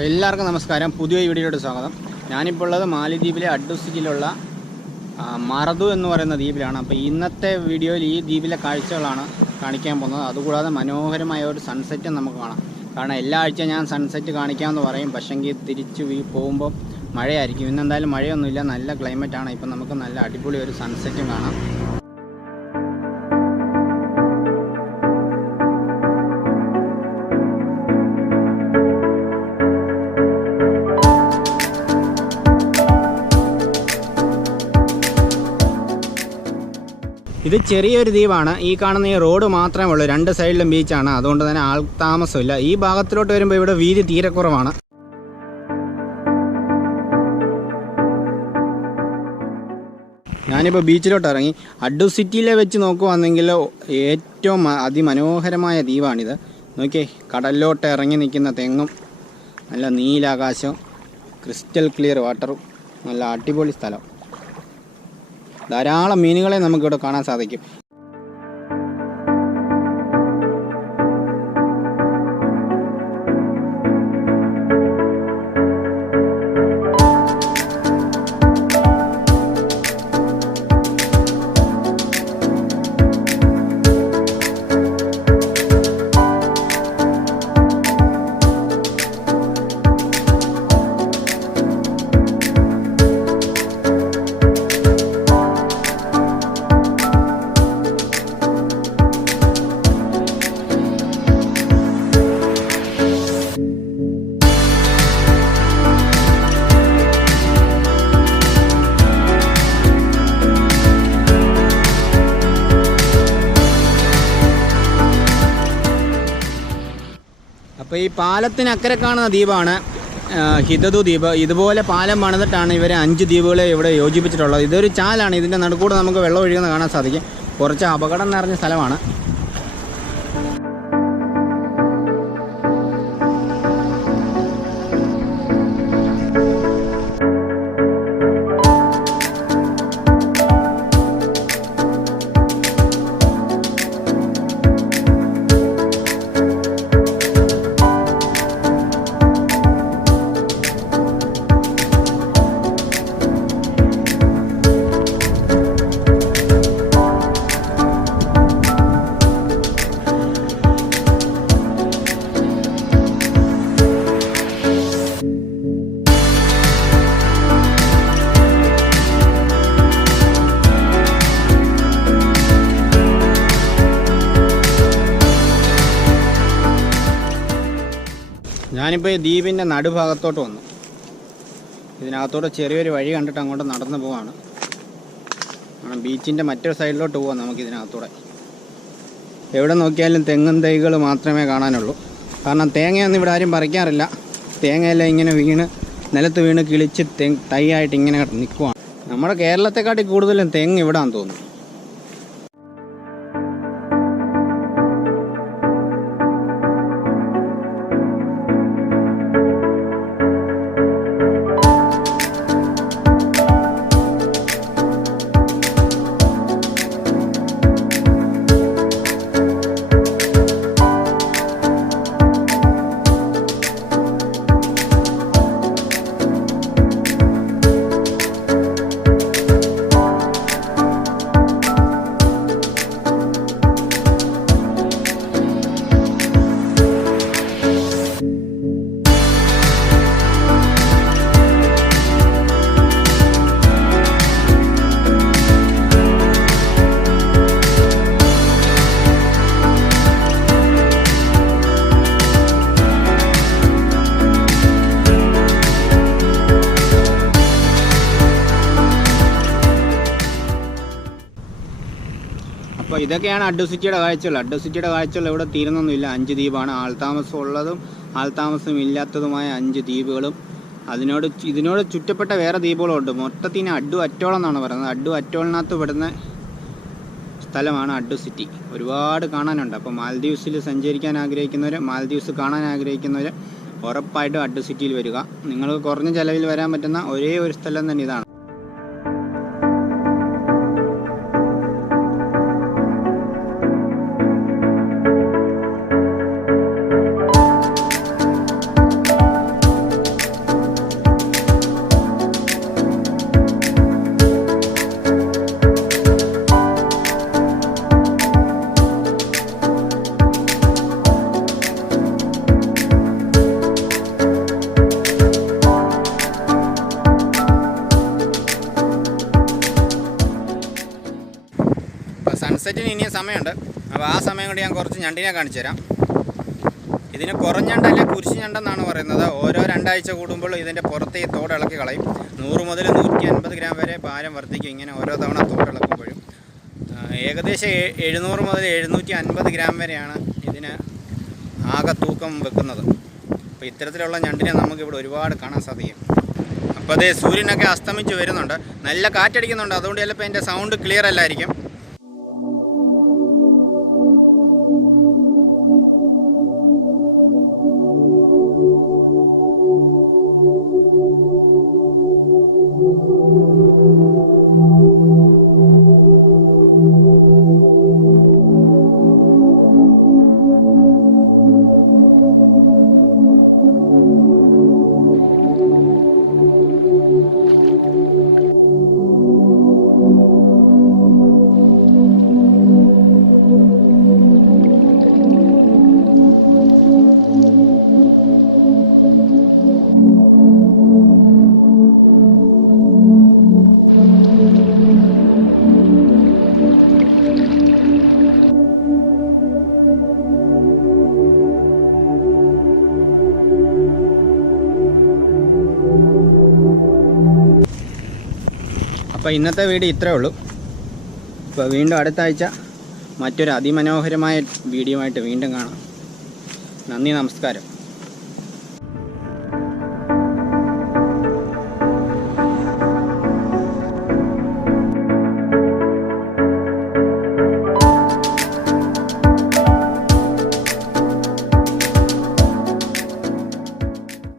അപ്പോൾ എല്ലാവർക്കും നമസ്കാരം. പുതിയ വീഡിയോയുടെ സ്വാഗതം. ഞാനിപ്പോൾ ഉള്ളത് മാലിദ്വീപിലെ അഡ്ഡു സിറ്റിയിലുള്ള മറധു എന്ന് പറയുന്ന ദ്വീപിലാണ്. അപ്പോൾ ഇന്നത്തെ വീഡിയോയിൽ ഈ ദ്വീപിലെ കാഴ്ചകളാണ് കാണിക്കാൻ പോകുന്നത്. അതുകൂടാതെ മനോഹരമായ ഒരു സൺസെറ്റും നമുക്ക് കാണാം. കാരണം എല്ലാ ആഴ്ചയും ഞാൻ സൺസെറ്റ് കാണിക്കാമെന്ന് പറയും, പക്ഷേങ്കിൽ തിരിച്ച് പോകുമ്പോൾ മഴയായിരിക്കും. ഇന്നെന്തായാലും മഴയൊന്നുമില്ല, നല്ല ക്ലൈമറ്റാണ്. ഇപ്പം നമുക്ക് നല്ല അടിപൊളി ഒരു സൺസെറ്റും കാണാം. ഇത് ചെറിയൊരു ദ്വീപാണ്. ഈ കാണുന്ന ഈ റോഡ് മാത്രമേ ഉള്ളൂ, രണ്ട് സൈഡിലും ബീച്ചാണ്. അതുകൊണ്ട് തന്നെ ആൾ താമസമില്ല. ഈ ഭാഗത്തിലോട്ട് വരുമ്പോൾ ഇവിടെ വീതി തീരെ കുറവാണ്. ഞാനിപ്പോൾ ബീച്ചിലോട്ട് ഇറങ്ങി. അഡ്ഡു സിറ്റിയിലെ വെച്ച് നോക്കുവാണെങ്കിൽ ഏറ്റവും അതിമനോഹരമായ ദ്വീപാണിത്. നോക്കിയേ, കടലിലോട്ട് ഇറങ്ങി നിൽക്കുന്ന തെങ്ങും നല്ല നീലാകാശവും ക്രിസ്റ്റൽ ക്ലിയർ വാട്ടറും നല്ല അടിപൊളി സ്ഥലം. ധാരാളം മീനുകളെ നമുക്കിവിടെ കാണാൻ സാധിക്കും. അപ്പോൾ ഈ പാലത്തിനക്കരെ കാണുന്ന ദ്വീപാണ് ഹിതധു ദ്വീപ്. ഇതുപോലെ പാലം പണിതിട്ടാണ് ഇവരെ 5 ദ്വീപുകളെ ഇവിടെ യോജിപ്പിച്ചിട്ടുള്ളത്. ഇതൊരു ചാലാണ്. ഇതിൻ്റെ നടുക്കൂടെ നമുക്ക് വെള്ളം ഒഴുകുന്നത് കാണാൻ സാധിക്കും. കുറച്ച് അപകടം നിറഞ്ഞ സ്ഥലമാണ്. ഞാനിപ്പോൾ ഈ ദ്വീപിൻ്റെ നടുഭാഗത്തോട്ട് വന്നു. ഇതിനകത്തോട്ട് ചെറിയൊരു വഴി കണ്ടിട്ട് അങ്ങോട്ട് നടന്നു പോവാണ്. ബീച്ചിൻ്റെ മറ്റൊരു സൈഡിലോട്ട് പോവാം നമുക്കിതിനകത്തൂടെ. എവിടെ നോക്കിയാലും തെങ്ങും തൈകൾ മാത്രമേ കാണാനുള്ളൂ. കാരണം തേങ്ങയൊന്നും ഇവിടെ ആരും പറിക്കാറില്ല. തേങ്ങയെല്ലാം ഇങ്ങനെ നിലത്ത് വീണ് കിളിച്ച് തൈയായിട്ട് ഇങ്ങനെ നിൽക്കുവാണ്. നമ്മുടെ കേരളത്തെക്കാട്ടി കൂടുതലും തെങ്ങ് ഇവിടാന്ന് തോന്നുന്നു. അപ്പോൾ ഇതൊക്കെയാണ് അഡ്ഡു സിറ്റിയുടെ കാഴ്ചകൾ. അഡ്ഡു സിറ്റിയുടെ കാഴ്ചകൾ ഇവിടെ തീരുന്നൊന്നുമില്ല. 5 ദ്വീപാണ്. ആൾതാമസം ഉള്ളതും ആൾതാമസം ഇല്ലാത്തതുമായ 5 ദ്വീപുകളും ഇതിനോട് ചുറ്റപ്പെട്ട വേറെ ദ്വീപുകളുണ്ട്. മൊത്തത്തിന് അഡ്ഡു അറ്റോൾ എന്നാണ് പറയുന്നത്. അഡ്ഡു അറ്റോളിനകത്ത് പെടുന്ന സ്ഥലമാണ് അഡ്ഡു സിറ്റി. ഒരുപാട് കാണാനുണ്ട്. അപ്പോൾ മാൽദീവ്സിൽ സഞ്ചരിക്കാൻ ആഗ്രഹിക്കുന്നവർ, മാൽദീവ്സ് കാണാൻ ആഗ്രഹിക്കുന്നവർ ഉറപ്പായിട്ടും അഡ്ഡു സിറ്റിയിൽ വരിക. നിങ്ങൾക്ക് കുറഞ്ഞ ചിലവിൽ വരാൻ പറ്റുന്ന ഒരേ ഒരു സ്ഥലം തന്നെ ഇതാണ്. വിസിറ്റിന് ഇനിയും സമയമുണ്ട്. അപ്പോൾ ആ സമയം കൊണ്ട് ഞാൻ കുറച്ച് ഞണ്ടിനെ കാണിച്ചു തരാം. ഇതിന് കുറഞ്ഞണ്ടല്ല കുരിശ് ഞണ്ടെന്നാണ് പറയുന്നത്. ഓരോ 2 ആഴ്ച കൂടുമ്പോൾ ഇതിൻ്റെ പുറത്ത് ഈ തോട് ഇളക്കി കളയും. 100 മുതൽ 150 ഗ്രാം വരെ ഭാരം വർദ്ധിക്കും ഇങ്ങനെ ഓരോ തവണ തോട് ഇളക്കുമ്പോഴും. ഏകദേശം 700 മുതൽ 750 ഗ്രാം വരെയാണ് ഇതിന് ആകെ തൂക്കം വെക്കുന്നത്. അപ്പോൾ ഇത്തരത്തിലുള്ള ഞണ്ടിനെ നമുക്കിവിടെ ഒരുപാട് കാണാൻ സാധിക്കും. അപ്പോൾ അതേ സൂര്യനൊക്കെ അസ്തമിച്ച് വരുന്നുണ്ട്, നല്ല കാറ്റടിക്കുന്നുണ്ട്. അതുകൊണ്ട് ചിലപ്പോൾ എൻ്റെ സൗണ്ട് ക്ലിയർ അല്ലായിരിക്കും. അപ്പോൾ ഇന്നത്തെ വീഡിയോ ഇത്രയേ ഉള്ളൂ. അപ്പോൾ വീണ്ടും അടുത്ത ആഴ്ച മറ്റൊരു അതിമനോഹരമായ വീഡിയോ ആയിട്ട് വീണ്ടും കാണാം. നന്ദി, നമസ്കാരം.